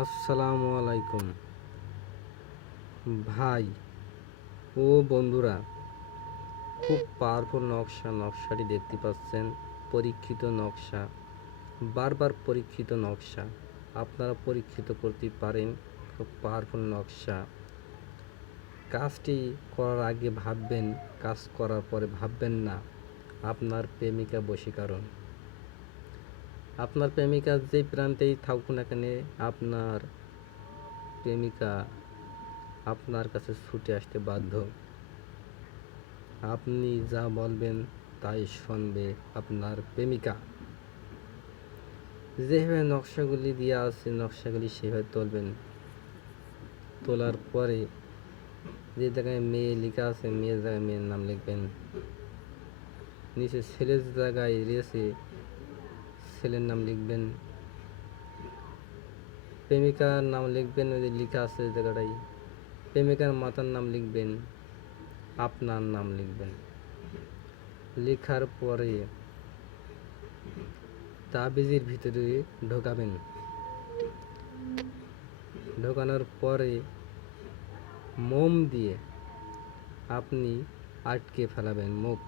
আসসালামু আলাইকুম ভাই ও বন্ধুরা, খুব পাওয়ারফুল নকশাটি দেখতে পাচ্ছেন। পরীক্ষিত নকশা, বারবার পরীক্ষিত নকশা, আপনারা পরীক্ষিত করতে পারেন। খুব পাওয়ারফুল নকশা। কাজটি করার আগে ভাববেন, কাজ করার পরে ভাববেন না আপনার প্রেমিকা বশীকরণ। আপনার প্রেমিকা যে প্রান্তেই থাকুক না কেন, আপনার প্রেমিকা আপনার কাছে ছুটে আসতে বাধ্য। আপনি যা বলবেন তাই শুনবে আপনার প্রেমিকা। যেভাবে নকশাগুলি দেওয়া আছে নকশাগুলি সেভাবে তুলবেন। তোলার পরে যে জায়গায় মেয়ে লেখা আছে মেয়ের জায়গায় মেয়ের নাম লিখবেন। নিচে ছেলের জায়গায় রয়েছে ছেলের নাম লিখবেন। প্রেমিকার নাম লিখবেন, ওই যে লেখা আছে জায়গাটাই। প্রেমিকার মাতার নাম লিখবেন, আপনার নাম লিখবেন। লেখার পরে তাবিজের ভিতরে ঢোকাবেন। ঢোকানোর পরে মোম দিয়ে আপনি আটকে ফেলাবেন মুখ।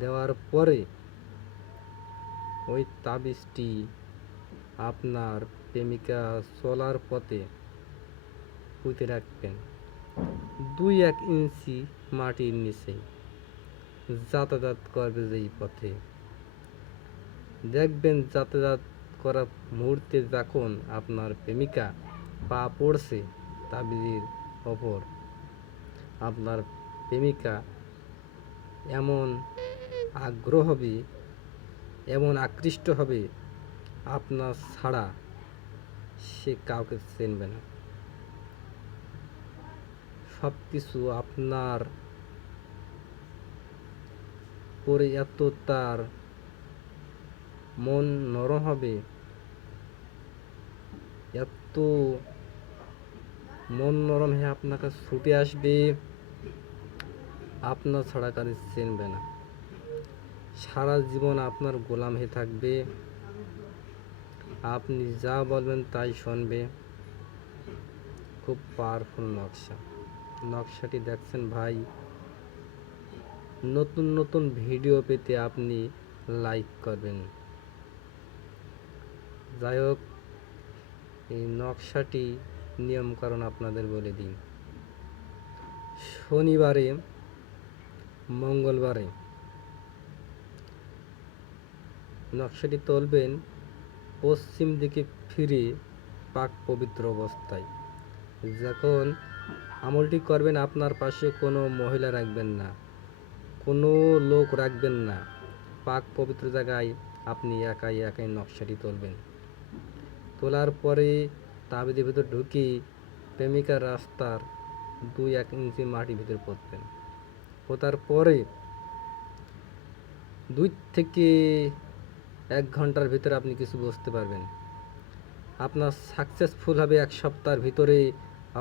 দেওয়ার পরে ওই তাবিজটি আপনার প্রেমিকা চলার পথে পুঁতে রাখবেন 2-1 ইঞ্চি মাটির নিচে। যাতায়াত করবে যেই পথে, দেখবেন যাতায়াত করার মুহূর্তে যখন আপনার প্রেমিকা পা পড়ছে তাবিজের ওপর, আপনার প্রেমিকা এমন আগ্রহ হবে, এমন আকৃষ্ট হবে, আপনার ছাড়া সে কাউকে চিনবে না। সব কিছু আপনার পরে এত তার মন নরম হবে, এত মন নরম হয়ে আপনার কাছে ছুটে আসবে, আপনার ছাড়া কারো চিনবে না। সারা জীবন আপনার গোলাম হয়ে থাকবে। আপনি যা বলবেন তাই শুনবে। খুব পাওয়ারফুল নকশাটি দেখছেন ভাই। নতুন নতুন ভিডিও পেতে আপনি লাইক করবেন। যাই হোক, এই নকশাটি নিয়মকানুন আপনাদের বলে দিই। শনিবারে, মঙ্গলবারে নকশাটি তুলবেন পশ্চিম দিকে ফিরে পাক পবিত্র অবস্থায়। যখন আমলটি করবেন আপনার পাশে কোনো মহিলা রাখবেন না, কোনো লোক রাখবেন না। পাক পবিত্র জায়গায় আপনি একাই নকশাটি তুলবেন। তোলার পরে তাবিজের ভিতর ঢুকে প্রেমিকার রাস্তার 2-1 ইঞ্চি মাটির ভিতরে পুঁতবেন। পোতার পরে 2 থেকে 1 ঘন্টার ভিতরে আপনি কিছু বুঝতে পারবেন। আপনার সাকসেসফুল হবে। 1 সপ্তাহের ভিতরে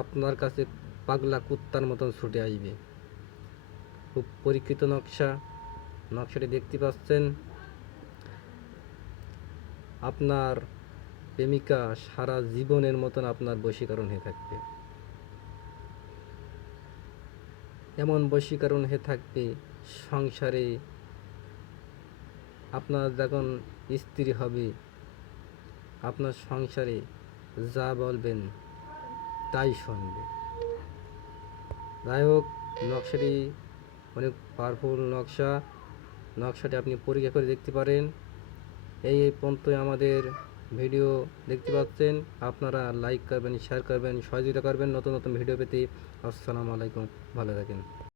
আপনার কাছে পাগলা কুত্তার মতন ছুটে আসবে। খুব পরীক্ষিত নকশাটি দেখতে পাচ্ছেন। আপনার প্রেমিকা সারা জীবনের মতন আপনার বশীকরণ হয়ে থাকবে। এমন বশীকরণ হয়ে থাকবে, সংসারে আপনার যখন স্ত্রী হবে, আপনার সংসারে যা বলবেন তাই শুনবে। যাই হোক, নকশাটি অনেক পাওয়ারফুল নকশাটি আপনি পরীক্ষা করে দেখতে পারেন। এই পর্যন্ত আমাদের ভিডিও দেখতে পাচ্ছেন। আপনারা লাইক করবেন, শেয়ার করবেন, সহযোগিতা করবেন নতুন নতুন ভিডিও পেতে। আসসালামু আলাইকুম, ভালো থাকেন।